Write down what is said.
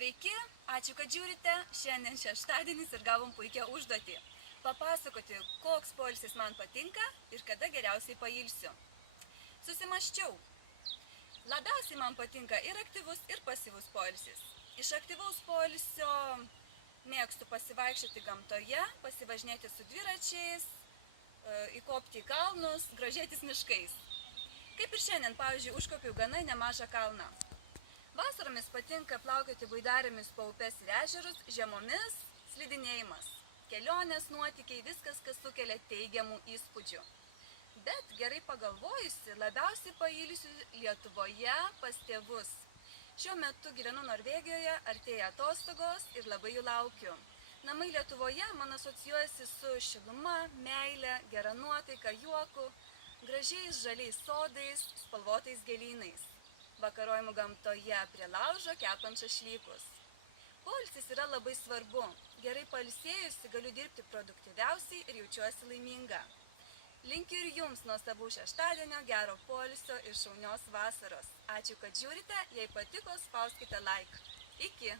Sveiki, ačiū, kad žiūrite. Šiandien šeštadienis ir gavom puikią užduotį. Papasakoti, koks poilsis man patinka ir kada geriausiai pailsiu. Susimaščiau. Labiausiai man patinka ir aktyvus, ir pasyvus poilsis. Iš aktyvaus poilsio mėgstu pasivaikščioti gamtoje, pasivažinėti su dviračiais, įkopti į kalnus, grožėtis miškais. Kaip ir šiandien, pavyzdžiui, užkopiau gana nemažą kalną. Vasaromis patinka plaukioti baidarėmis po upes ir ežerus, žiemomis slidinėjimas. Kelionės, nuotykiai, viskas, kas sukelia teigiamų įspūdžių. Bet gerai pagalvojusi, labiausiai pailsiu Lietuvoje pas tėvus. Šiuo metu gyvenu Norvegijoje, artėja atostogos ir labai jų laukiu. Namai Lietuvoje man asocijuojasi su šiluma, meile, gera nuotaika, juoku, gražiais žaliais sodais, spalvotais gėlynais. Vakarojimų gamtoje prie laužo kepant šašlykus. Poilsis yra labai svarbu. Gerai pailsėjusi galiu dirbti produktyviausiai ir jaučiuosi laiminga. Linkiu ir jums nuostabaus šeštadienio, gero poilsio ir šaunios vasaros. Ačiū, kad žiūrite. Jei patiko, spauskite like. Iki!